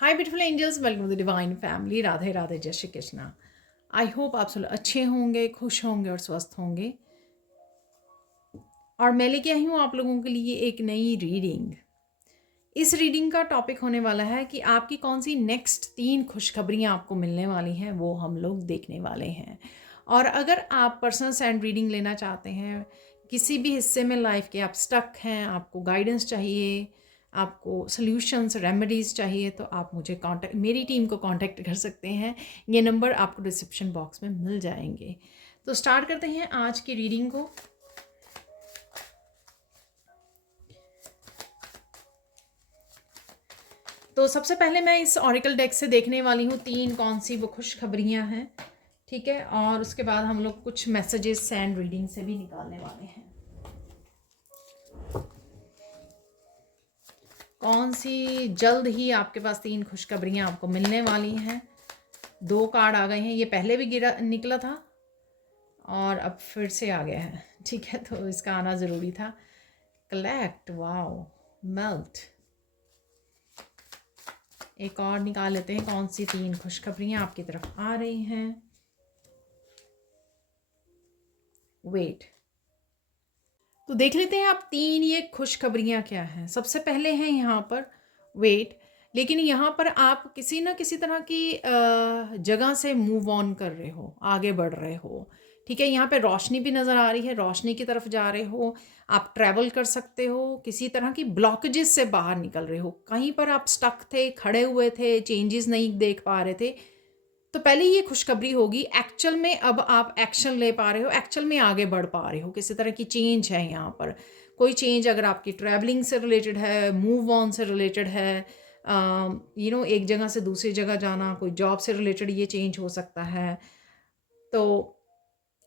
Hi beautiful angels, welcome to the divine family. Radhe Radhe, जय Shri Krishna. I hope आप सब अच्छे होंगे, खुश होंगे और स्वस्थ होंगे। और मैं लेके आई हूँ आप लोगों के लिए एक नई रीडिंग। इस रीडिंग का टॉपिक होने वाला है कि आपकी कौन सी नेक्स्ट 3 खुशखबरियाँ आपको मिलने वाली हैं, वो हम लोग देखने वाले हैं। और अगर आप पर्सनल सैंड रीडिंग लेना चाहते हैं, किसी भी हिस्से में लाइफ के आप स्टक हैं, आपको गाइडेंस चाहिए, आपको सॉल्यूशंस रेमेडीज़ चाहिए, तो आप मुझे कांटेक्ट मेरी टीम को कांटेक्ट कर सकते हैं। ये नंबर आपको डिस्क्रिप्शन बॉक्स में मिल जाएंगे। तो स्टार्ट करते हैं आज की रीडिंग को। तो सबसे पहले मैं इस ऑरिकल डेक से देखने वाली हूँ 3 कौन सी वो खुशखबरियाँ हैं, ठीक है। और उसके बाद हम लोग कुछ मैसेजेस सैंड रीडिंग से भी निकालने वाले हैं। कौन सी जल्द ही आपके पास 3 खुशखबरियाँ आपको मिलने वाली हैं। 2 कार्ड आ गए हैं, ये पहले भी गिरा निकला था और अब फिर से आ गया है, ठीक है। तो इसका आना ज़रूरी था। Collect, wow, melt. एक और निकाल लेते हैं कौन सी 3 खुशखबरियाँ आपकी तरफ आ रही हैं। वेट। तो देख लेते हैं आप 3 ये खुशखबरियाँ क्या हैं। सबसे पहले हैं यहाँ पर वेट। लेकिन यहाँ पर आप किसी न किसी तरह की जगह से मूव ऑन कर रहे हो, आगे बढ़ रहे हो, ठीक है। यहाँ पे रोशनी भी नज़र आ रही है, रोशनी की तरफ जा रहे हो। आप ट्रैवल कर सकते हो, किसी तरह की ब्लॉकेजेस से बाहर निकल रहे हो। कहीं पर आप स्टक थे, खड़े हुए थे, चेंजेस नहीं देख पा रहे थे, तो पहले ये खुशखबरी होगी। एक्चुअल में अब आप एक्शन ले पा रहे हो, एक्चुअल में आगे बढ़ पा रहे हो। किसी तरह की चेंज है यहाँ पर। कोई चेंज अगर आपकी ट्रैवलिंग से रिलेटेड है, मूव ऑन से रिलेटेड है, एक जगह से दूसरी जगह जाना, कोई जॉब से रिलेटेड ये चेंज हो सकता है। तो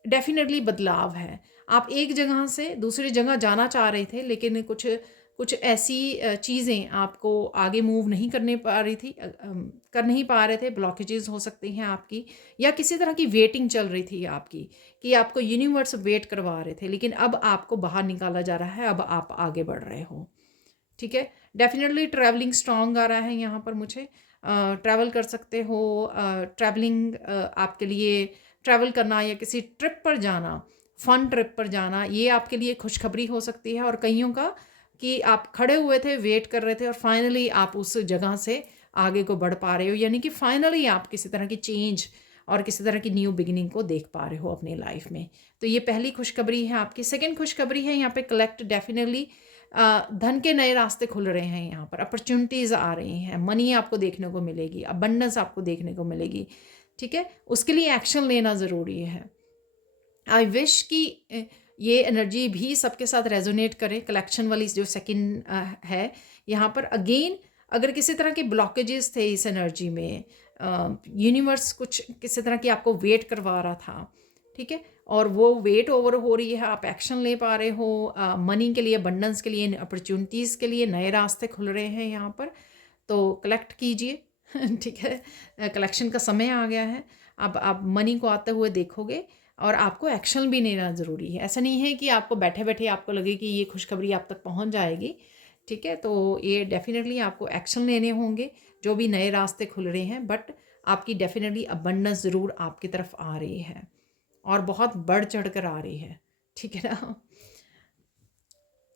डेफिनेटली बदलाव है। आप एक जगह से दूसरी जगह जाना चाह रहे थे, लेकिन कुछ कुछ ऐसी चीज़ें आपको आगे मूव नहीं करने पा रही थी, कर नहीं पा रहे थे। ब्लॉकेजेस हो सकती हैं आपकी, या किसी तरह की वेटिंग चल रही थी आपकी, कि आपको यूनिवर्स वेट करवा रहे थे, लेकिन अब आपको बाहर निकाला जा रहा है, अब आप आगे बढ़ रहे हो, ठीक है। डेफिनेटली ट्रैवलिंग स्ट्रॉन्ग आ रहा है यहाँ पर मुझे। ट्रैवल कर सकते हो। ट्रैवलिंग आपके लिए ट्रैवल करना या किसी ट्रिप पर जाना, फन ट्रिप पर जाना, ये आपके लिए खुशखबरी हो सकती है। और कईयों का कि आप खड़े हुए थे, वेट कर रहे थे, और फाइनली आप उस जगह से आगे को बढ़ पा रहे हो, यानी कि फाइनली आप किसी तरह की चेंज और किसी तरह की न्यू बिगिनिंग को देख पा रहे हो अपनी लाइफ में। तो ये पहली खुशखबरी है आपकी। सेकेंड खुशखबरी है यहाँ पे कलेक्ट। डेफिनेटली धन के नए रास्ते खुल रहे हैं यहाँ पर, अपॉर्चुनिटीज़ आ रही हैं, मनी आपको देखने को मिलेगी, अबंडेंस आपको देखने को मिलेगी, ठीक है। उसके लिए एक्शन लेना ज़रूरी है। आई विश कि ये एनर्जी भी सबके साथ रेजोनेट करे। कलेक्शन वाली जो सेकंड है यहाँ पर, अगेन अगर किसी तरह के ब्लॉकेजेस थे इस एनर्जी में, यूनिवर्स कुछ किसी तरह की आपको वेट करवा रहा था, ठीक है, और वो वेट ओवर हो रही है, आप एक्शन ले पा रहे हो। मनी के लिए, अबंडेंस के लिए, अपॉर्चुनिटीज़ के लिए नए रास्ते खुल रहे हैं यहाँ पर। तो कलेक्ट कीजिए ठीक है। कलेक्शन का समय आ गया है। अब आप मनी को आते हुए देखोगे, और आपको एक्शन भी लेना ज़रूरी है। ऐसा नहीं है कि आपको बैठे बैठे आपको लगे कि ये खुशखबरी आप तक पहुंच जाएगी, ठीक है। तो ये डेफिनेटली आपको एक्शन लेने होंगे, जो भी नए रास्ते खुल रहे हैं। बट आपकी डेफिनेटली अबंडेंस ज़रूर आपकी तरफ आ रही है, और बहुत बढ़ चढ़ कर आ रही है, ठीक है ना।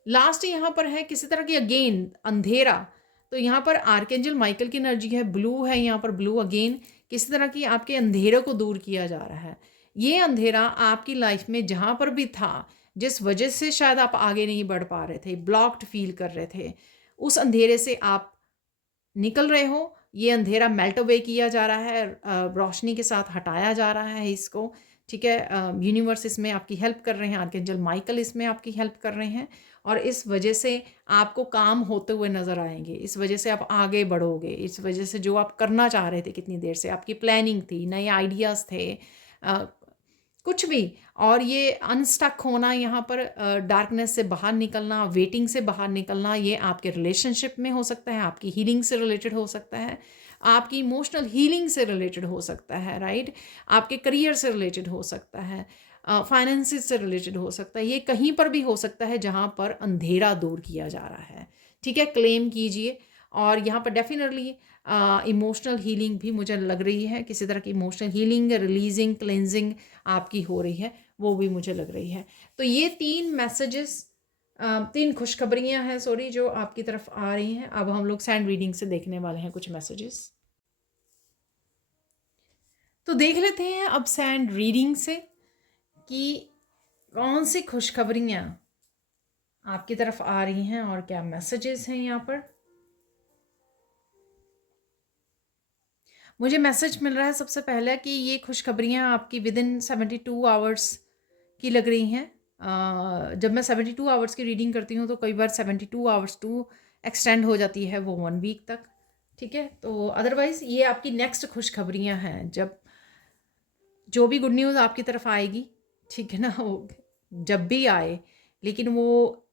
लास्ट यहाँ पर है किसी तरह की अगेन अंधेरा। तो यहाँ पर आर्कएंजल माइकल की एनर्जी है, ब्लू है यहाँ पर। ब्लू अगेन किसी तरह की आपके अंधेरे को दूर किया जा रहा है। ये अंधेरा आपकी लाइफ में जहाँ पर भी था, जिस वजह से शायद आप आगे नहीं बढ़ पा रहे थे, ब्लॉक्ड फील कर रहे थे, उस अंधेरे से आप निकल रहे हो। ये अंधेरा मेल्ट अवे किया जा रहा है, रोशनी के साथ हटाया जा रहा है इसको, ठीक है। यूनिवर्स इसमें आपकी हेल्प कर रहे हैं, आर्कएंजल माइकल इसमें आपकी हेल्प कर रहे हैं, और इस वजह से आपको काम होते हुए नज़र आएंगे। इस वजह से आप आगे बढ़ोगे। इस वजह से जो आप करना चाह रहे थे कितनी देर से, आपकी प्लानिंग थी, नए आइडियाज़ थे, कुछ भी, और ये अनस्टक होना यहाँ पर, डार्कनेस से बाहर निकलना, वेटिंग से बाहर निकलना, ये आपके रिलेशनशिप में हो सकता है, आपकी हीलिंग से रिलेटेड हो सकता है, आपकी इमोशनल हीलिंग से रिलेटेड हो सकता है, राइट। आपके करियर से रिलेटेड हो सकता है, फाइनेंसिस से रिलेटेड हो सकता है। ये कहीं पर भी हो सकता है जहाँ पर अंधेरा दूर किया जा रहा है, ठीक है। क्लेम कीजिए। और यहाँ पर डेफिनेटली इमोशनल हीलिंग भी मुझे लग रही है, किसी तरह की इमोशनल हीलिंग, रिलीजिंग, क्लेंजिंग आपकी हो रही है, वो भी मुझे लग रही है। तो ये 3 मैसेजेस, 3 खुशखबरियाँ हैं सॉरी, जो आपकी तरफ आ रही हैं। अब हम लोग सैंड रीडिंग से देखने वाले हैं कुछ मैसेजेस। तो देख लेते हैं अब सैंड रीडिंग से कि कौन सी खुशखबरियाँ आपकी तरफ आ रही हैं और क्या मैसेजेस हैं यहाँ पर। मुझे मैसेज मिल रहा है सबसे पहले कि ये खुशखबरियाँ आपकी विदिन 72 आवर्स की लग रही हैं। जब मैं 72 आवर्स की रीडिंग करती हूँ तो कई बार 72 आवर्स टू एक्सटेंड हो जाती है वो 1 वीक तक, ठीक है। तो अदरवाइज़ ये आपकी नेक्स्ट खुशखबरियाँ हैं, जब जो भी गुड न्यूज़ आपकी तरफ आएगी, ठीक है ना, वो जब भी आए, लेकिन वो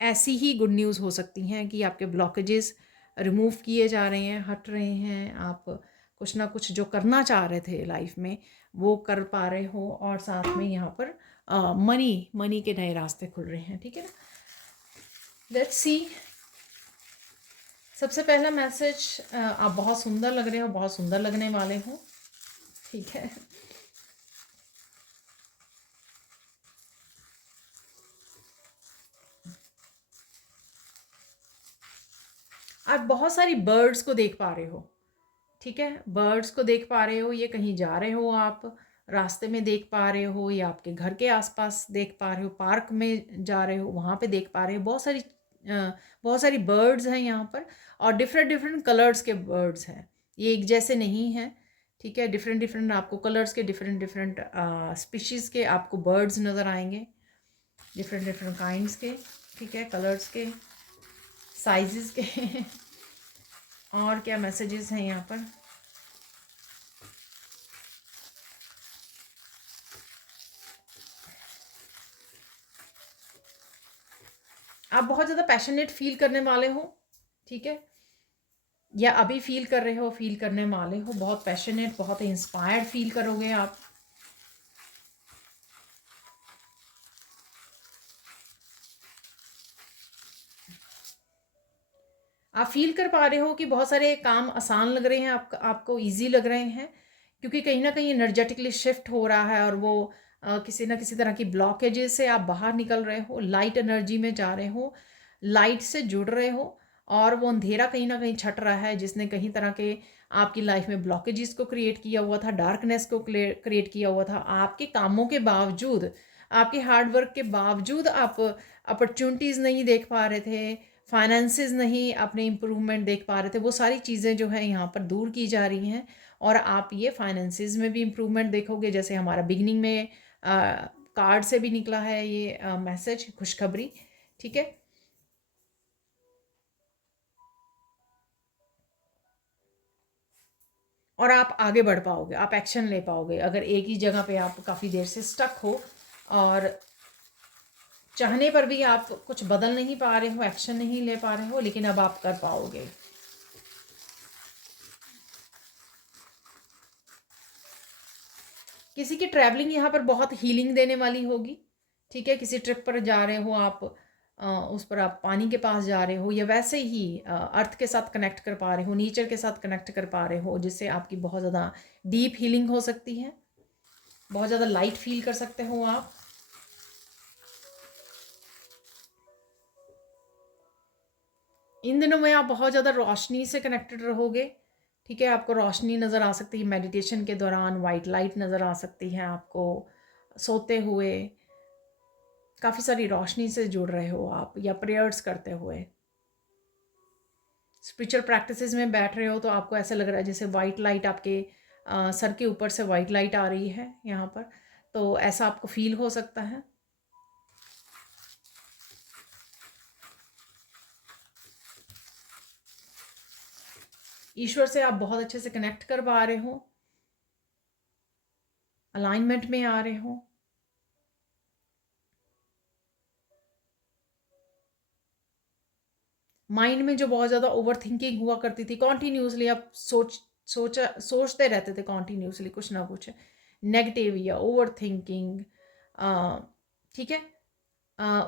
ऐसी ही गुड न्यूज़ हो सकती हैं कि आपके ब्लॉकेजेस रिमूव किए जा रहे हैं, हट रहे हैं, आप कुछ ना कुछ जो करना चाह रहे थे लाइफ में वो कर पा रहे हो, और साथ में यहाँ पर मनी के नए रास्ते खुल रहे हैं, ठीक है ना। Let's see. सबसे पहला मैसेज, आप बहुत सुंदर लग रहे हो, बहुत सुंदर लगने वाले हो, ठीक है। आप बहुत सारी बर्ड्स को देख पा रहे हो, ठीक है। बर्ड्स को देख पा रहे हो, ये कहीं जा रहे हो आप, रास्ते में देख पा रहे हो, या आपके घर के आसपास देख पा रहे हो, पार्क में जा रहे हो वहाँ पे देख पा रहे हो। बहुत सारी बर्ड्स हैं यहाँ पर, और डिफरेंट डिफरेंट कलर्स के बर्ड्स हैं, ये एक जैसे नहीं हैं, ठीक है। डिफरेंट डिफरेंट आपको कलर्स के, डिफरेंट डिफरेंट स्पीशीज़ के आपको बर्ड्स नज़र आएंगे, डिफरेंट डिफरेंट काइंड्स के, ठीक है, कलर्स के, साइजेस के। और क्या मैसेजेस हैं यहाँ पर। आप बहुत ज़्यादा पैशनेट फील करने वाले हो, ठीक है, या अभी फील कर रहे हो, फील करने वाले हो, बहुत पैशनेट, बहुत इंस्पायर्ड फील करोगे आप। आप फील कर पा रहे हो कि बहुत सारे काम आसान लग रहे हैं, आपको इजी लग रहे हैं, क्योंकि कहीं ना कहीं एनर्जेटिकली शिफ्ट हो रहा है, और वो किसी ना किसी तरह की ब्लॉकेजेस से आप बाहर निकल रहे हो, लाइट एनर्जी में जा रहे हो, लाइट से जुड़ रहे हो, और वो अंधेरा कहीं ना कहीं छट रहा है जिसने कहीं तरह के आपकी लाइफ में ब्लॉकेजेस को क्रिएट किया हुआ था, डार्कनेस को क्रिएट किया हुआ था। आपके कामों के बावजूद, आपके हार्डवर्क के बावजूद आप अपॉर्चुनिटीज़ नहीं देख पा रहे थे, फाइनेंसेस नहीं अपने इम्प्रूवमेंट देख पा रहे थे, वो सारी चीज़ें जो है यहाँ पर दूर की जा रही हैं, और आप ये फाइनेंसेस में भी इम्प्रूवमेंट देखोगे, जैसे हमारा बिगनिंग में कार्ड से भी निकला है ये मैसेज, खुशखबरी, ठीक है। और आप आगे बढ़ पाओगे, आप एक्शन ले पाओगे। अगर एक ही जगह पे आप काफ़ी देर से स्टक हो, और चाहने पर भी आप कुछ बदल नहीं पा रहे हो, एक्शन नहीं ले पा रहे हो, लेकिन अब आप कर पाओगे। किसी की ट्रैवलिंग यहाँ पर बहुत हीलिंग देने वाली होगी, ठीक है। किसी ट्रिप पर जा रहे हो आप, उस पर आप पानी के पास जा रहे हो, या वैसे ही अर्थ के साथ कनेक्ट कर पा रहे हो, नेचर के साथ कनेक्ट कर पा रहे हो, जिससे आपकी बहुत ज़्यादा डीप हीलिंग हो सकती है, बहुत ज़्यादा लाइट फील कर सकते हो आप। इन दिनों में आप बहुत ज़्यादा रोशनी से कनेक्टेड रहोगे, ठीक है। आपको रोशनी नज़र आ सकती है, मेडिटेशन के दौरान वाइट लाइट नज़र आ सकती है आपको, सोते हुए काफ़ी सारी रोशनी से जुड़ रहे हो आप, या प्रेयर्स करते हुए स्पिरिचुअल प्रैक्टिसेस में बैठ रहे हो, तो आपको ऐसा लग रहा है जैसे वाइट लाइट आपके सर के ऊपर से वाइट लाइट आ रही है यहाँ पर, तो ऐसा आपको फील हो सकता है। ईश्वर से आप बहुत अच्छे से कनेक्ट कर पा रहे हो, अलाइनमेंट में आ रहे हो। माइंड में जो बहुत ज़्यादा ओवर थिंकिंग हुआ करती थी, कॉन्टीन्यूसली आप सोचते रहते थे कॉन्टीन्यूसली कुछ ना कुछ नेगेटिव या ओवर थिंकिंग, ठीक है।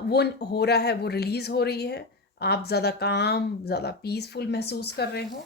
वो हो रहा है, वो रिलीज़ हो रही है, आप ज़्यादा काम, ज़्यादा पीसफुल महसूस कर रहे हो।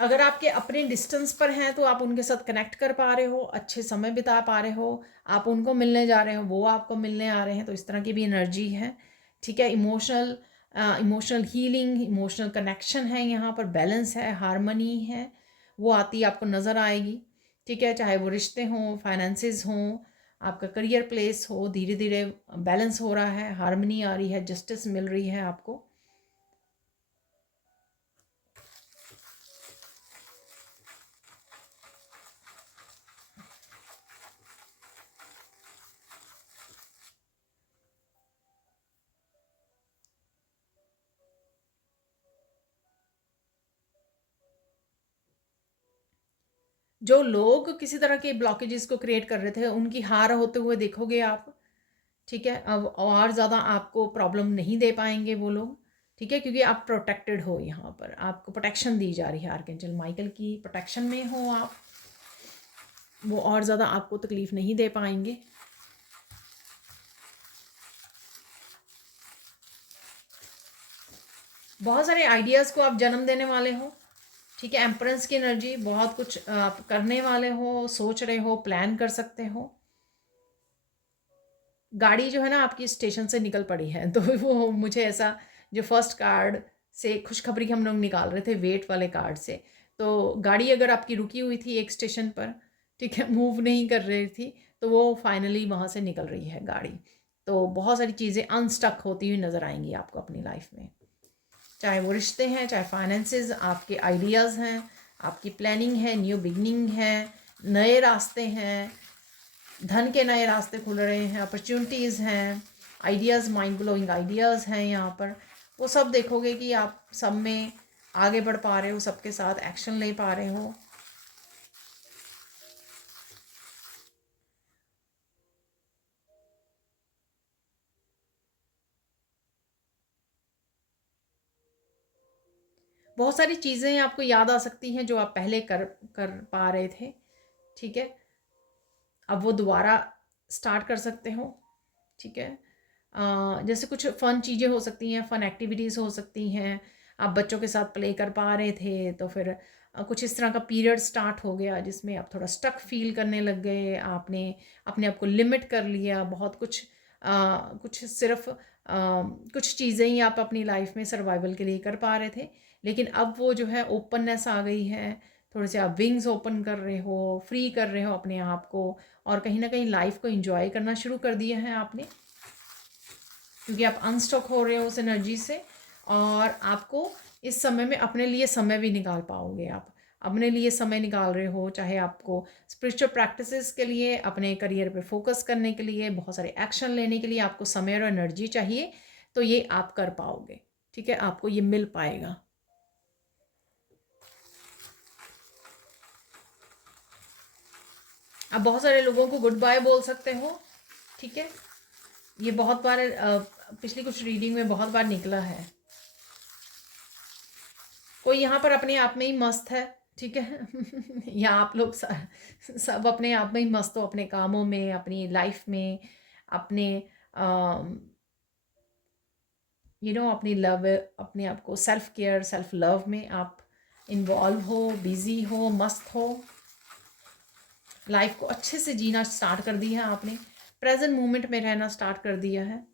अगर आपके अपने डिस्टेंस पर हैं तो आप उनके साथ कनेक्ट कर पा रहे हो, अच्छे समय बिता पा रहे हो, आप उनको मिलने जा रहे हो, वो आपको मिलने आ रहे हैं, तो इस तरह की भी एनर्जी है। ठीक है, इमोशनल हीलिंग, इमोशनल कनेक्शन है, यहाँ पर बैलेंस है, हारमनी है, वो आती आपको नज़र आएगी। ठीक है, चाहे वो रिश्ते हों, फाइनेंसेस हों, आपका करियर प्लेस हो, धीरे धीरे बैलेंस हो रहा है, हारमनी आ रही है, जस्टिस मिल रही है आपको। जो लोग किसी तरह के ब्लॉकेजेस को क्रिएट कर रहे थे, उनकी हार होते हुए देखोगे आप। ठीक है, अब और ज़्यादा आपको प्रॉब्लम नहीं दे पाएंगे वो लोग। ठीक है, क्योंकि आप प्रोटेक्टेड हो, यहाँ पर आपको प्रोटेक्शन दी जा रही है, आर्कएंजल माइकल की प्रोटेक्शन में हो आप। वो और ज़्यादा आपको तकलीफ़ नहीं दे पाएंगे। बहुत सारे आइडियाज़ को आप जन्म देने वाले हो। ठीक है, एम्परेंस की एनर्जी, बहुत कुछ आप करने वाले हो, सोच रहे हो, प्लान कर सकते हो। गाड़ी जो है ना आपकी स्टेशन से निकल पड़ी है, तो वो मुझे ऐसा, जो फर्स्ट कार्ड से खुशखबरी हम लोग निकाल रहे थे वेट वाले कार्ड से, तो गाड़ी अगर आपकी रुकी हुई थी एक स्टेशन पर, ठीक है, मूव नहीं कर रही थी, तो वो फाइनली वहाँ से निकल रही है गाड़ी। तो बहुत सारी चीज़ें अनस्टक होती हुई नज़र आएंगी आपको अपनी लाइफ में, चाहे वो रिश्ते हैं, चाहे फाइनेंसेस, आपके आइडियाज़ हैं, आपकी प्लानिंग है, न्यू बिगनिंग है, नए रास्ते हैं, धन के नए रास्ते खुल रहे हैं, अपॉर्चुनिटीज़ हैं, आइडियाज़, माइंड ब्लोइंग आइडियाज़ हैं यहाँ पर। वो सब देखोगे कि आप सब में आगे बढ़ पा रहे हो, सबके साथ एक्शन ले पा रहे हो। बहुत सारी चीज़ें आपको याद आ सकती हैं जो आप पहले कर कर पा रहे थे। ठीक है, अब वो दोबारा स्टार्ट कर सकते हो। ठीक है, जैसे कुछ फ़न चीज़ें हो सकती हैं, फ़न एक्टिविटीज़ हो सकती हैं, आप बच्चों के साथ प्ले कर पा रहे थे, तो फिर कुछ इस तरह का पीरियड स्टार्ट हो गया जिसमें आप थोड़ा स्टक फील करने लग गए, आपने अपने आप को लिमिट कर लिया, बहुत कुछ कुछ सिर्फ कुछ चीज़ें ही आप अपनी लाइफ में सर्वाइवल के लिए कर पा रहे थे, लेकिन अब वो जो है ओपननेस आ गई है, थोड़े से आप विंग्स ओपन कर रहे हो, फ्री कर रहे हो अपने आप को, और कहीं ना कहीं लाइफ को एंजॉय करना शुरू कर दिया है आपने, क्योंकि आप अनस्टॉक हो रहे हो उस एनर्जी से, और आपको इस समय में अपने लिए समय भी निकाल पाओगे। आप अपने लिए समय निकाल रहे हो, चाहे आपको स्पिरिचुअल प्रैक्टिसेस के लिए, अपने करियर पे फोकस करने के लिए, बहुत सारे एक्शन लेने के लिए आपको समय और एनर्जी चाहिए, तो ये आप कर पाओगे। ठीक है, आपको ये मिल पाएगा। आप बहुत सारे लोगों को गुड बाय बोल सकते हो। ठीक है, ये बहुत बार पिछली कुछ रीडिंग में बहुत बार निकला है। कोई यहाँ पर अपने आप में ही मस्त है। ठीक है या आप लोग सब अपने आप में ही मस्त हो, अपने कामों में, अपनी लाइफ में, अपने अपनी लव, अपने आप को सेल्फ केयर, सेल्फ लव में आप इन्वॉल्व हो, बिजी हो, मस्त हो, लाइफ को अच्छे से जीना स्टार्ट कर दिया है आपने, प्रेजेंट मोमेंट में रहना स्टार्ट कर दिया है।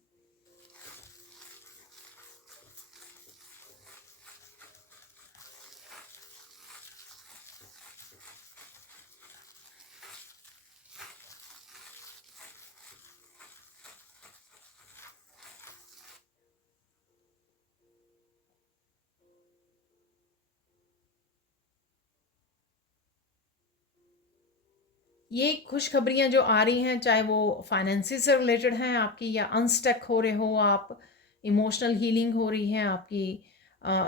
ये खुशखबरियाँ जो आ रही हैं, चाहे वो फाइनेंसिस से रिलेटेड हैं आपकी, या अनस्टक हो रहे हो आप, इमोशनल हीलिंग हो रही है आपकी,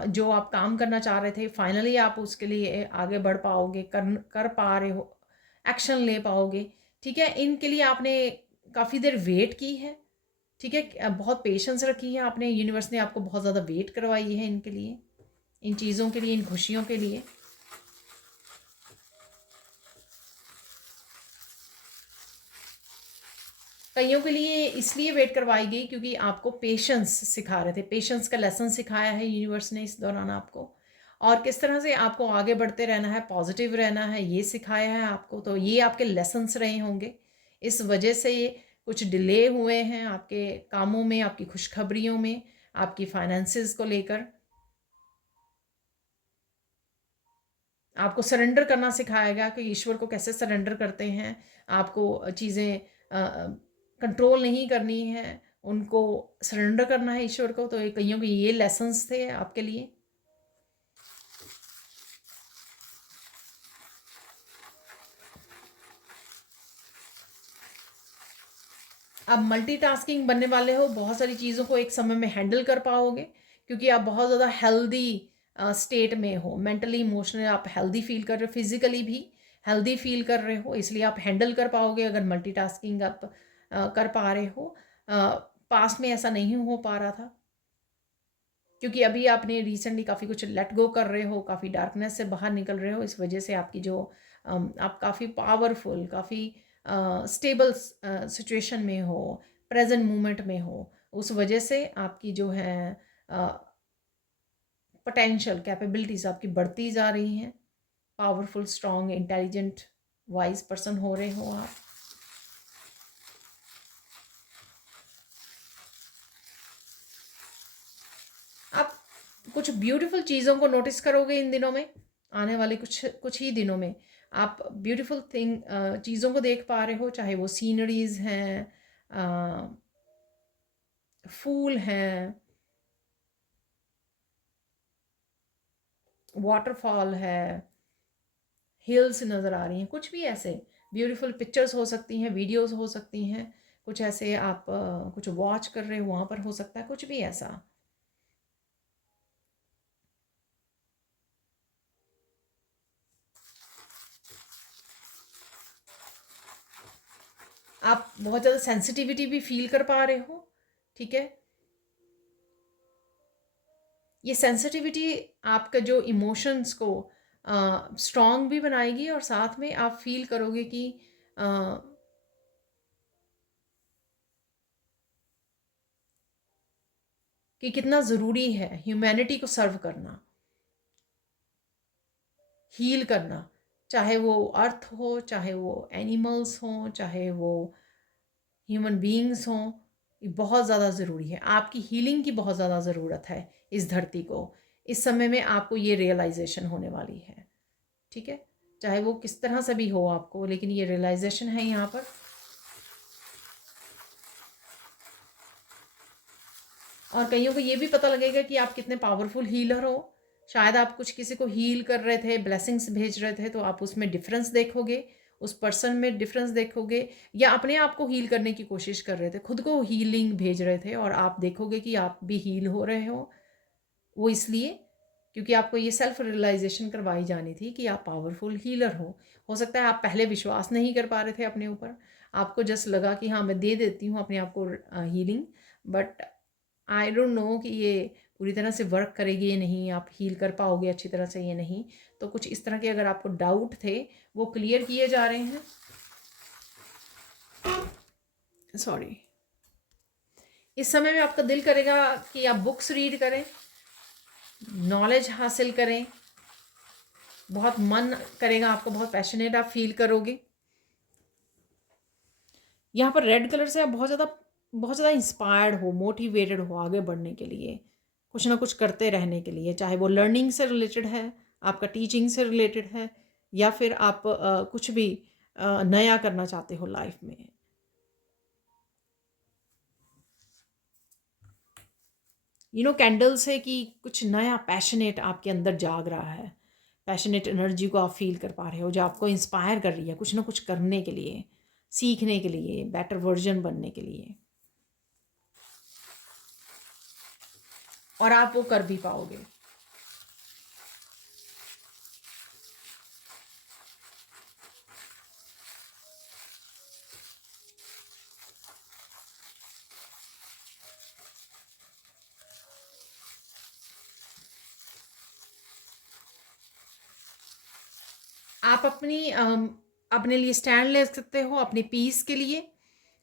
जो आप काम करना चाह रहे थे फाइनली आप उसके लिए आगे बढ़ पाओगे, कर पा रहे हो, एक्शन ले पाओगे। ठीक है, इनके लिए आपने काफ़ी देर वेट की है। ठीक है, बहुत पेशेंस रखी है आपने, यूनिवर्स ने आपको बहुत ज़्यादा वेट करवाई है इनके लिए, इन चीज़ों के लिए, इन खुशियों के लिए। कईयों के लिए इसलिए वेट करवाई गई क्योंकि आपको पेशेंस सिखा रहे थे, पेशेंस का लेसन सिखाया है यूनिवर्स ने इस दौरान आपको, और किस तरह से आपको आगे बढ़ते रहना है, पॉजिटिव रहना है, ये सिखाया है आपको। तो ये आपके लेसन्स रहे होंगे। इस वजह से ये कुछ डिले हुए हैं आपके कामों में, आपकी खुशखबरियों में, आपकी फाइनेंसेस को लेकर। आपको सरेंडर करना सिखाया गया कि ईश्वर को कैसे सरेंडर करते हैं। आपको चीज़ें कंट्रोल नहीं करनी है, उनको सरेंडर करना है ईश्वर को। तो कईयों के ये लेसन्स थे आपके लिए। आप मल्टीटास्किंग बनने वाले हो, बहुत सारी चीज़ों को एक समय में हैंडल कर पाओगे, क्योंकि आप बहुत ज़्यादा हेल्दी स्टेट में हो। मेंटली इमोशनली आप हेल्दी फील कर रहे हो, फिजिकली भी हेल्दी फील कर रहे हो, इसलिए आप हैंडल कर पाओगे अगर मल्टीटास्किंग आप कर पा रहे हो। पास्ट में ऐसा नहीं हो पा रहा था, क्योंकि अभी आपने रिसेंटली काफ़ी कुछ लेट गो कर रहे हो, काफ़ी डार्कनेस से बाहर निकल रहे हो। इस वजह से आपकी जो आप काफ़ी पावरफुल, काफ़ी स्टेबल सिचुएशन में हो, प्रेजेंट मोमेंट में हो। उस वजह से आपकी जो है पोटेंशियल कैपेबिलिटीज़ आपकी बढ़ती जा रही हैं। Powerful, strong, intelligent, wise person हो रहे हो आप। आप कुछ ब्यूटीफुल चीज़ों को नोटिस करोगे इन दिनों में, आने वाले कुछ कुछ ही दिनों में। आप ब्यूटीफुल चीज़ों को देख पा रहे हो, चाहे वो सीनरीज हैं, फूल हैं, वाटरफॉल है, हिल्स नज़र आ रही हैं, कुछ भी ऐसे ब्यूटीफुल पिक्चर्स हो सकती हैं, वीडियोस हो सकती हैं, कुछ ऐसे आप कुछ वॉच कर रहे हो, वहाँ पर हो सकता है कुछ भी ऐसा। आप बहुत ज़्यादा सेंसिटिविटी भी फील कर पा रहे हो, ठीक है। ये सेंसिटिविटी आपका जो इमोशंस को स्ट्रॉन्ग भी बनाएगी, और साथ में आप फील करोगे कि अ, कि कितना ज़रूरी है ह्यूमैनिटी को सर्व करना, हील करना। चाहे वो अर्थ हो, चाहे वो एनिमल्स हों, चाहे वो ह्यूमन बीइंग्स हों, ये बहुत ज़्यादा ज़रूरी है। आपकी हीलिंग की बहुत ज़्यादा ज़रूरत है इस धरती को। इस समय में आपको ये रियलाइजेशन होने वाली है, ठीक है। चाहे वो किस तरह से भी हो आपको, लेकिन ये रियलाइजेशन है यहाँ पर। और कईयों को ये भी पता लगेगा कि आप कितने पावरफुल हीलर हो। शायद आप कुछ किसी को हील कर रहे थे, ब्लेसिंग्स भेज रहे थे, तो आप उसमें डिफरेंस देखोगे, उस पर्सन में डिफरेंस देखोगे, या अपने आप को हील करने की कोशिश कर रहे थे, खुद को हीलिंग भेज रहे थे, और आप देखोगे कि आप भी हील हो रहे हो। वो इसलिए क्योंकि आपको ये सेल्फ रियलाइजेशन करवाई जानी थी कि आप पावरफुल हीलर हो सकता है आप पहले विश्वास नहीं कर पा रहे थे अपने ऊपर, आपको जस्ट लगा कि हाँ मैं दे देती हूँ अपने आप को healing, but I don't know कि ये पूरी तरह से वर्क करेगी या नहीं, आप हील कर पाओगे अच्छी तरह से या नहीं। तो कुछ इस तरह के अगर आपको डाउट थे, वो क्लियर किए जा रहे हैं। सॉरी। इस समय में आपका दिल करेगा कि आप बुक्स रीड करें, नॉलेज हासिल करें, बहुत मन करेगा आपको, बहुत पैशनेट आप फील करोगे। यहाँ पर रेड कलर से आप बहुत ज़्यादा इंस्पायर्ड हो, मोटिवेटेड हो आगे बढ़ने के लिए, कुछ ना कुछ करते रहने के लिए, चाहे वो लर्निंग से रिलेटेड है, आपका टीचिंग से रिलेटेड है, या फिर आप कुछ भी नया करना चाहते हो लाइफ में। कैंडल से कि कुछ नया पैशनेट आपके अंदर जाग रहा है, पैशनेट एनर्जी को आप फील कर पा रहे हो, जो आपको इंस्पायर कर रही है कुछ ना कुछ करने के लिए, सीखने के लिए, बेटर वर्जन बनने के लिए, और आप वो कर भी पाओगे। आप अपने लिए स्टैंड ले सकते हो, अपनी पीस के लिए,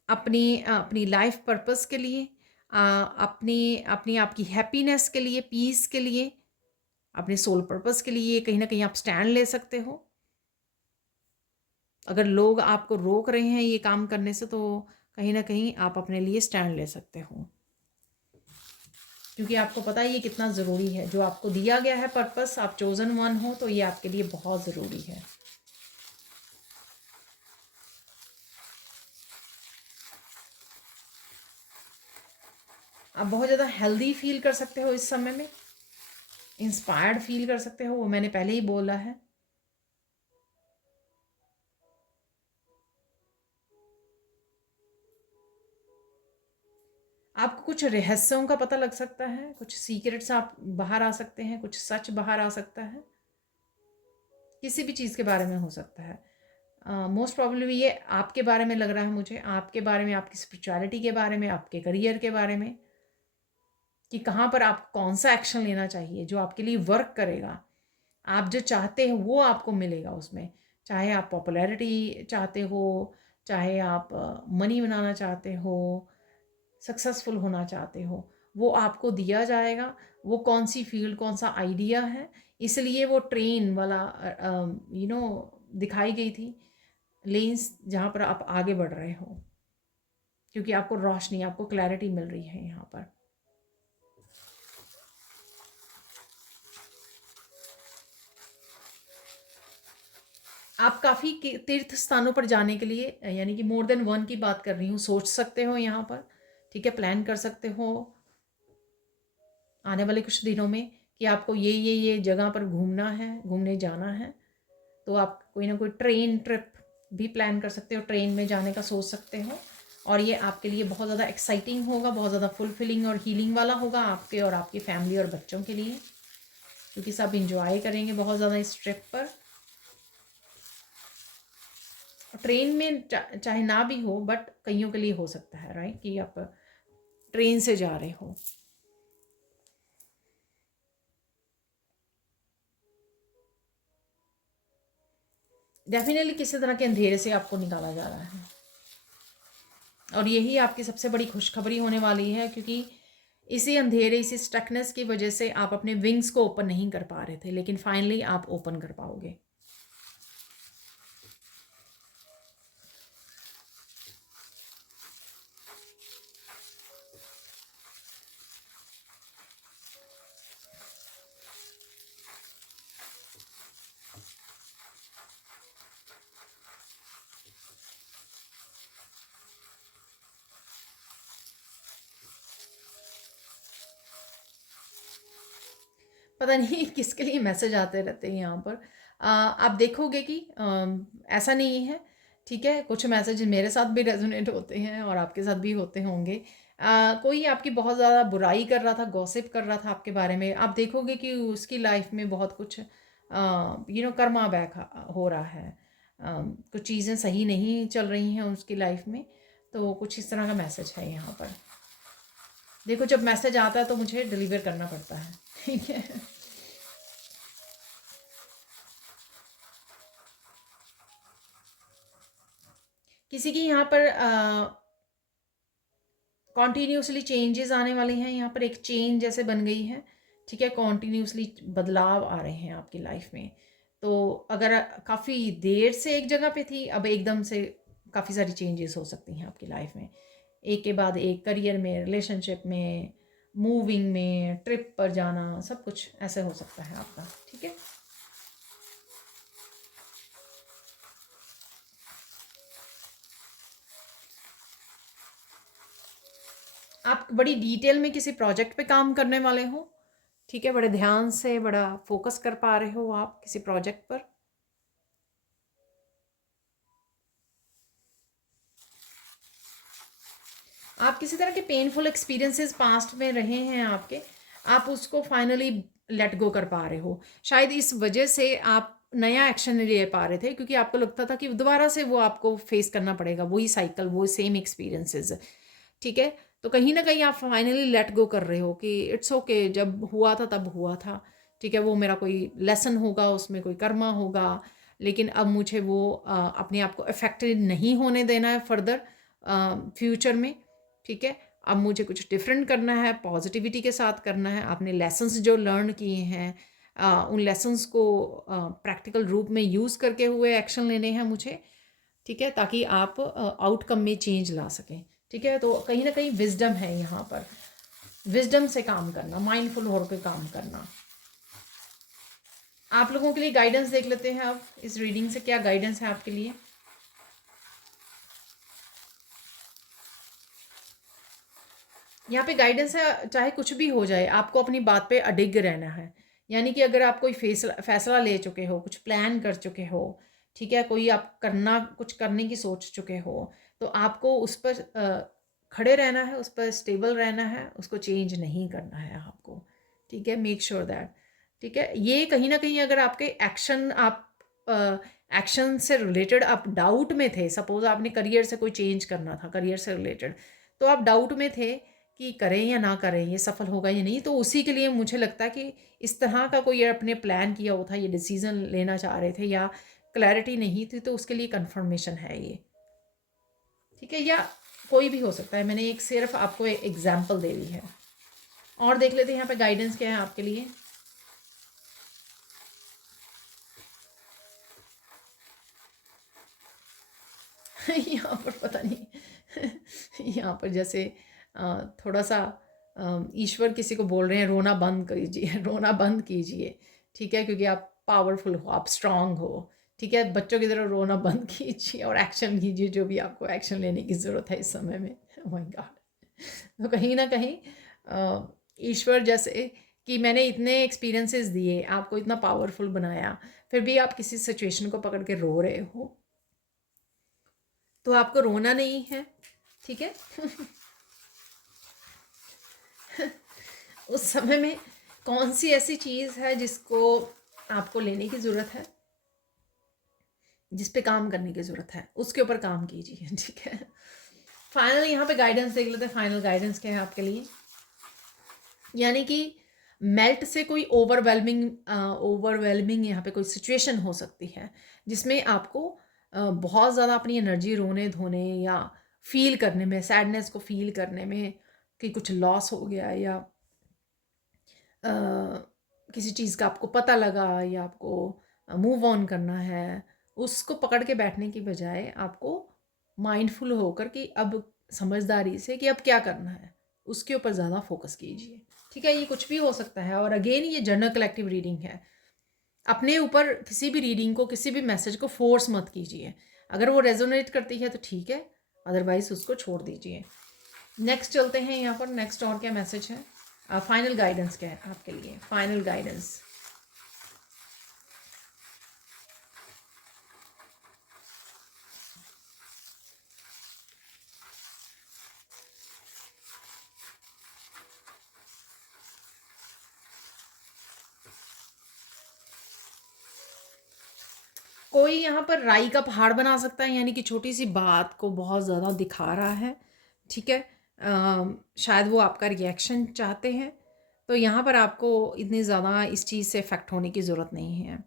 अपनी लाइफ पर्पस के लिए, अपनी अपनी आपकी हैप्पीनेस के लिए, पीस के लिए, अपने सोल पर्पस के लिए कहीं ना कहीं आप स्टैंड ले सकते हो। अगर लोग आपको रोक रहे हैं ये काम करने से, तो कहीं ना कहीं आप अपने लिए स्टैंड ले सकते हो, क्योंकि आपको पता है ये कितना ज़रूरी है। जो आपको दिया गया है पर्पस, आप चोजन वन हो, तो ये आपके लिए बहुत ज़रूरी है। आप बहुत ज़्यादा हेल्दी फील कर सकते हो इस समय में, इंस्पायर्ड फील कर सकते हो, वो मैंने पहले ही बोला है। आपको कुछ रहस्यों का पता लग सकता है, कुछ सीक्रेट्स आप बाहर आ सकते हैं, कुछ सच बाहर आ सकता है, किसी भी चीज़ के बारे में हो सकता है। मोस्ट प्रॉब्लली ये आपके बारे में लग रहा है मुझे, आपके बारे में, आपकी स्पिरिचुअलिटी के बारे में, आपके करियर के बारे में, कि कहाँ पर आप कौन सा एक्शन लेना चाहिए जो आपके लिए वर्क करेगा। आप जो चाहते हो वो आपको मिलेगा उसमें, चाहे आप पॉपुलैरिटी चाहते हो, चाहे आप मनी बनाना चाहते हो, सक्सेसफुल होना चाहते हो, वो आपको दिया जाएगा। वो कौन सी फील्ड, कौन सा आइडिया है, इसलिए वो ट्रेन वाला दिखाई गई थी लेंस, जहाँ पर आप आगे बढ़ रहे हो, क्योंकि आपको रोशनी, आपको क्लैरिटी मिल रही है यहाँ पर। आप काफ़ी तीर्थ स्थानों पर जाने के लिए, यानी कि मोर देन वन की बात कर रही हूँ, सोच सकते हो यहाँ पर, ठीक है, प्लान कर सकते हो आने वाले कुछ दिनों में कि आपको ये जगह पर घूमना है, घूमने जाना है। तो आप कोई ना कोई ट्रेन ट्रिप भी प्लान कर सकते हो, ट्रेन में जाने का सोच सकते हो, और ये आपके लिए बहुत ज़्यादा एक्साइटिंग होगा, बहुत ज़्यादा फुलफिलिंग और हीलिंग वाला होगा आपके और आपकी फैमिली और बच्चों के लिए, क्योंकि सब इंजॉय करेंगे बहुत ज़्यादा इस ट्रिप पर। ट्रेन में चाहे ना भी हो, बट कईयों के लिए हो सकता है, राइट, कि आप ट्रेन से जा रहे हो। डेफिनेटली किसी तरह के अंधेरे से आपको निकाला जा रहा है, और यही आपकी सबसे बड़ी खुशखबरी होने वाली है, क्योंकि इसी अंधेरे, इसी स्टकनेस की वजह से आप अपने विंग्स को ओपन नहीं कर पा रहे थे, लेकिन फाइनली आप ओपन कर पाओगे। पता नहीं किसके लिए मैसेज आते रहते हैं यहाँ पर। आप देखोगे कि ऐसा नहीं है, ठीक है, कुछ मैसेज मेरे साथ भी रेजोनेट होते हैं और आपके साथ भी होते होंगे। कोई आपकी बहुत ज़्यादा बुराई कर रहा था, गॉसिप कर रहा था आपके बारे में, आप देखोगे कि उसकी लाइफ में बहुत कुछ कर्मा बैक हो रहा है। कुछ चीज़ें सही नहीं चल रही हैं उसकी लाइफ में, तो कुछ इस तरह का मैसेज है यहाँ पर। देखो, जब मैसेज आता है तो मुझे डिलीवर करना पड़ता है, ठीक है। किसी की यहाँ पर कॉन्टीन्यूसली चेंजेस आने वाले हैं, यहाँ पर एक चेंज जैसे बन गई है, ठीक है, कॉन्टीन्यूसली बदलाव आ रहे हैं आपकी लाइफ में। तो अगर काफ़ी देर से एक जगह पे थी, अब एकदम से काफ़ी सारी चेंजेस हो सकती हैं आपकी लाइफ में, एक के बाद एक, करियर में, रिलेशनशिप में, मूविंग में, ट्रिप पर जाना, सब कुछ ऐसे हो सकता है आपका, ठीक है। आप बड़ी डिटेल में किसी प्रोजेक्ट पे काम करने वाले हो, ठीक है, बड़े ध्यान से, बड़ा फोकस कर पा रहे हो आप किसी प्रोजेक्ट पर। आप किसी तरह के पेनफुल एक्सपीरियंसेस पास्ट में रहे हैं आपके, आप उसको फाइनली लेट गो कर पा रहे हो। शायद इस वजह से आप नया एक्शन नहीं ले पा रहे थे, क्योंकि आपको लगता था कि दोबारा से वो आपको फेस करना पड़ेगा, वही साइकिल, वो सेम एक्सपीरियंसेस, ठीक है। तो कहीं ना कहीं आप फाइनली लेट गो कर रहे हो कि इट्स ओके, जब हुआ था तब हुआ था, ठीक है, वो मेरा कोई लेसन होगा, उसमें कोई कर्मा होगा, लेकिन अब मुझे वो अपने आप को अफेक्टेड नहीं होने देना है फर्दर फ्यूचर में, ठीक है। अब मुझे कुछ डिफरेंट करना है, पॉजिटिविटी के साथ करना है। आपने लेसन्स जो लर्न किए हैं, उन लेसन्स को प्रैक्टिकल रूप में यूज़ करके हुए एक्शन लेने हैं मुझे, ठीक है, ताकि आप आउटकम में चेंज ला सकें, ठीक है। तो कहीं ना कहीं विजडम है यहाँ पर, विजडम से काम करना, माइंडफुल होकर काम करना। आप लोगों के लिए गाइडेंस देख लेते हैं अब इस रीडिंग से, क्या गाइडेंस है आपके लिए। यहाँ पे गाइडेंस है, चाहे कुछ भी हो जाए आपको अपनी बात पे अडिग रहना है। यानी कि अगर आप कोई फैसला ले चुके हो, कुछ प्लान कर चुके हो, ठीक है, कोई आप कुछ करने की सोच चुके हो, तो आपको उस पर खड़े रहना है, उस पर स्टेबल रहना है, उसको चेंज नहीं करना है आपको, ठीक है। मेक श्योर दैट, ठीक है। ये कहीं ना कहीं अगर आपके एक्शन से रिलेटेड आप डाउट में थे, सपोज आपने करियर से कोई चेंज करना था, करियर से रिलेटेड, तो आप डाउट में थे कि करें या ना करें, ये सफल होगा या नहीं, तो उसी के लिए मुझे लगता है कि इस तरह का कोई आपने प्लान किया हुआ था, ये डिसीजन लेना चाह रहे थे या क्लैरिटी नहीं थी, तो उसके लिए कंफर्मेशन है ये, ठीक है। या कोई भी हो सकता है, मैंने एक सिर्फ आपको एग्जाम्पल दे दी है। और देख लेते हैं यहाँ पे गाइडेंस क्या है आपके लिए। यहाँ पर पता नहीं यहाँ पर जैसे थोड़ा सा ईश्वर किसी को बोल रहे हैं रोना बंद कीजिए, रोना बंद कीजिए, ठीक है, क्योंकि आप पावरफुल हो, आप स्ट्रांग हो, ठीक है। बच्चों की तरह रोना बंद कीजिए और एक्शन कीजिए, जो भी आपको एक्शन लेने की ज़रूरत है इस समय में। My God. तो कहीं ना कहीं ईश्वर जैसे कि मैंने इतने एक्सपीरियंसेस दिए, आपको इतना पावरफुल बनाया, फिर भी आप किसी सिचुएशन को पकड़ के रो रहे हो, तो आपको रोना नहीं है, ठीक है। उस समय में कौन सी ऐसी चीज़ है जिसको आपको लेने की ज़रूरत है, जिस पे काम करने की ज़रूरत है, उसके ऊपर काम कीजिए, ठीक है। फाइनल यहाँ पे गाइडेंस देख लेते हैं, फाइनल गाइडेंस क्या है आपके लिए। यानी कि मेल्ट से कोई ओवरवेलमिंग यहाँ पे कोई सिचुएशन हो सकती है जिसमें आपको बहुत ज़्यादा अपनी एनर्जी रोने धोने या फील करने में, सैडनेस को फील करने में कि कुछ लॉस हो गया, या किसी चीज़ का आपको पता लगा, या आपको मूव ऑन करना है, उसको पकड़ के बैठने की बजाय आपको माइंडफुल होकर कि अब समझदारी से कि अब क्या करना है, उसके ऊपर ज़्यादा फोकस कीजिए, ठीक है। ये कुछ भी हो सकता है। और अगेन ये जनरल कलेक्टिव रीडिंग है, अपने ऊपर किसी भी रीडिंग को, किसी भी मैसेज को फोर्स मत कीजिए। अगर वो रेजोनेट करती है तो ठीक है, अदरवाइज उसको छोड़ दीजिए। नेक्स्ट चलते हैं यहाँ पर, नेक्स्ट और क्या मैसेज है, फाइनल गाइडेंस क्या है आपके लिए, फाइनल गाइडेंस। कोई यहाँ पर राई का पहाड़ बना सकता है, यानी कि छोटी सी बात को बहुत ज़्यादा दिखा रहा है, ठीक है। शायद वो आपका रिएक्शन चाहते हैं, तो यहाँ पर आपको इतनी ज़्यादा इस चीज़ से इफ़ेक्ट होने की ज़रूरत नहीं है,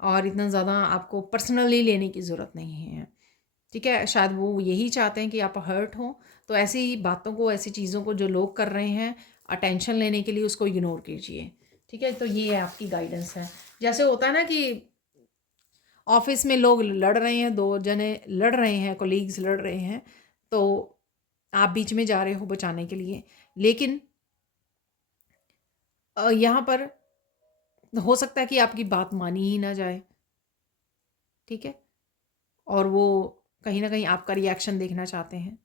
और इतना ज़्यादा आपको पर्सनली लेने की ज़रूरत नहीं है, ठीक है। शायद वो यही चाहते हैं कि आप हर्ट हो, तो ऐसी बातों को, ऐसी चीज़ों को जो लोग कर रहे हैं अटेंशन लेने के लिए, उसको इग्नोर कीजिए, ठीक है। तो ये आपकी गाइडेंस है। जैसे होता है ना कि ऑफिस में लोग लड़ रहे हैं, दो जने लड़ रहे हैं, कोलीग्स लड़ रहे हैं, तो आप बीच में जा रहे हो बचाने के लिए, लेकिन यहाँ पर हो सकता है कि आपकी बात मानी ही ना जाए, ठीक है, और वो कहीं ना कहीं आपका रिएक्शन देखना चाहते हैं।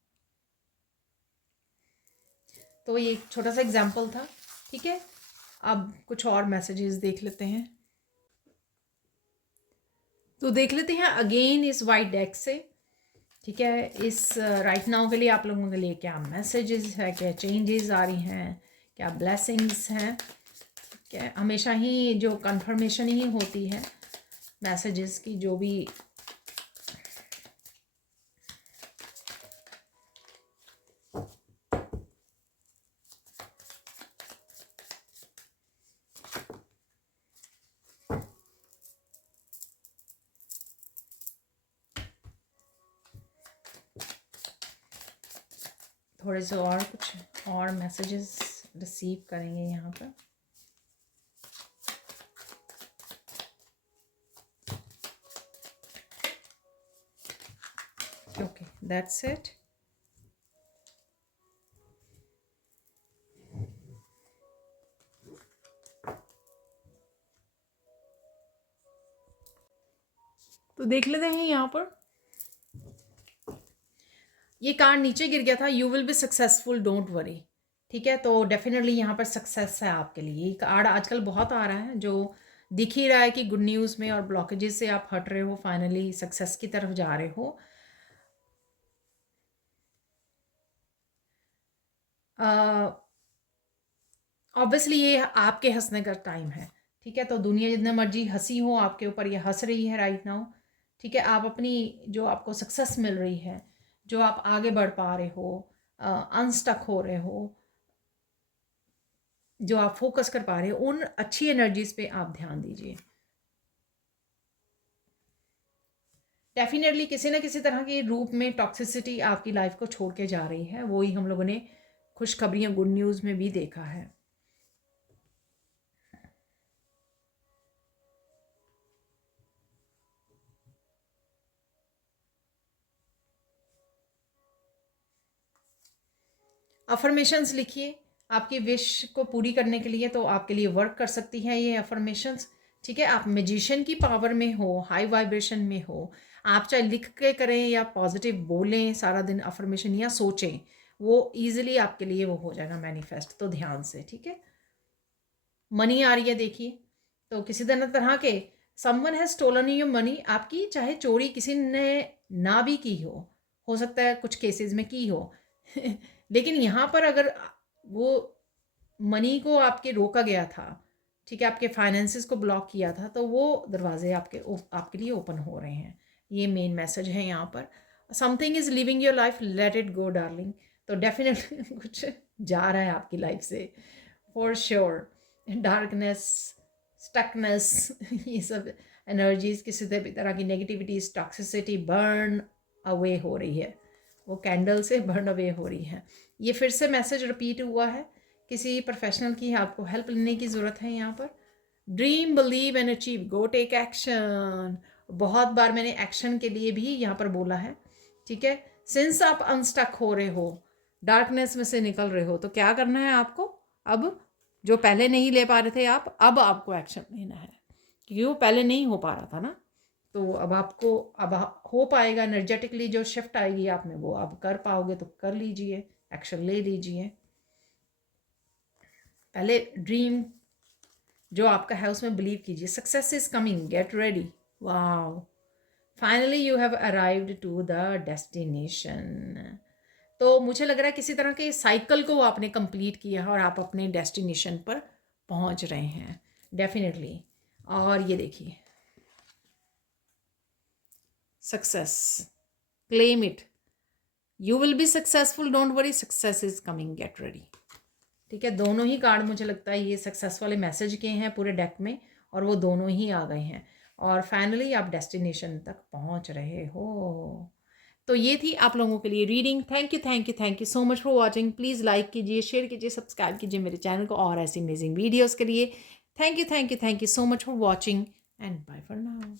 तो ये एक छोटा सा एग्जाम्पल था, ठीक है। अब कुछ और मैसेजेस देख लेते हैं। तो देख लेते हैं अगेन इस वाइट डेक से, ठीक है। इस राइट नाउ के लिए आप लोगों के लिए क्या मैसेजेस है, क्या चेंजेस आ रही हैं, क्या ब्लेसिंग्स हैं, क्या हमेशा ही जो कंफर्मेशन ही होती है मैसेजेस की, जो भी थोड़े से और कुछ और मैसेजेस रिसीव करेंगे यहाँ पर। Okay, that's it. तो देख लेते हैं यहाँ पर, ये कार्ड नीचे गिर गया था, you will be successful don't worry. ठीक है, तो डेफिनेटली यहाँ पर सक्सेस है आपके लिए। ये कार्ड आजकल बहुत आ रहा है, जो दिख ही रहा है कि गुड न्यूज़ में और ब्लॉकेजेस से आप हट रहे हो, फाइनली सक्सेस की तरफ जा रहे हो। ऑब्वियसली ये आपके हंसने का टाइम है। ठीक है, तो दुनिया जितना मर्जी हंसी हो आपके ऊपर, ये हंस रही है राइट नाउ। ठीक है, आप अपनी जो आपको सक्सेस मिल रही है, जो आप आगे बढ़ पा रहे हो, अनस्टक हो रहे हो, जो आप फोकस कर पा रहे हो, उन अच्छी एनर्जीज पे आप ध्यान दीजिए। डेफिनेटली किसी ना किसी तरह के रूप में टॉक्सिसिटी आपकी लाइफ को छोड़ के जा रही है, वो ही हम लोगों ने खुशखबरियां गुड न्यूज़ में भी देखा है। अफर्मेशंस लिखिए आपकी विश को पूरी करने के लिए, तो आपके लिए वर्क कर सकती है ये अफर्मेशंस। ठीक है, आप मैजिशियन की पावर में हो, हाई वाइब्रेशन में हो, आप चाहे लिख के करें या पॉजिटिव बोलें सारा दिन अफर्मेशन या सोचें, वो ईजिली आपके लिए वो हो जाएगा मैनिफेस्ट। तो ध्यान से, ठीक है। मनी आ रही है देखिए, तो किसी तरह के someone has stolen your money, आपकी चाहे चोरी किसी ने ना भी की हो सकता है कुछ केसेस में की हो लेकिन यहाँ पर अगर वो मनी को आपके रोका गया था, ठीक है, आपके फाइनेंसेस को ब्लॉक किया था, तो वो दरवाजे आपके लिए ओपन हो रहे हैं। ये मेन मैसेज है यहाँ पर। Something is living your life, let it go darling. तो डेफिनेटली कुछ जा रहा है आपकी लाइफ से फॉर श्योर। डार्कनेस, स्टकनेस ये सब एनर्जीज, किसी भी तरह की नेगेटिविटीज, टॉक्सिसिटी बर्न अवे हो रही है, वो कैंडल से बर्न अवे हो रही है। ये फिर से मैसेज रिपीट हुआ है, किसी प्रोफेशनल की आपको हेल्प लेने की ज़रूरत है यहाँ पर। Dream, believe and achieve, go take action. बहुत बार मैंने एक्शन के लिए भी यहाँ पर बोला है। ठीक है, सिंस आप अनस्टक हो रहे हो, डार्कनेस में से निकल रहे हो, तो क्या करना है आपको? अब जो पहले नहीं ले पा रहे थे आप, अब आपको एक्शन लेना है, क्योंकि वो पहले नहीं हो पा रहा था ना। तो अब आपको अब हो पाएगा, एनर्जेटिकली जो शिफ्ट आएगी आप में वो आप कर पाओगे, तो कर लीजिए, एक्शन ले लीजिए। पहले ड्रीम जो आपका है उसमें बिलीव कीजिए। Success is coming, get ready. Wow, finally you have arrived to the destination. तो मुझे लग रहा है किसी तरह के साइकिल को आपने कंप्लीट किया है और आप अपने डेस्टिनेशन पर पहुंच रहे हैं डेफिनेटली। और ये देखिए, success, claim it, you will be successful, don't worry, success is coming, get ready. ठीक है, दोनों ही कार्ड मुझे लगता है ये सक्सेस वाले मैसेज के हैं पूरे डेक में, और वो दोनों ही आ गए हैं, और फाइनली आप डेस्टिनेशन तक पहुंच रहे हो। तो ये थी आप लोगों के लिए reading. Thank you, thank you, thank you so much for watching. Please like कीजिए, शेयर कीजिए, सब्सक्राइब कीजिए मेरे चैनल को और ऐसी अमेजिंग वीडियोज़ के लिए। Thank you, thank you, thank you so much for watching and bye for now.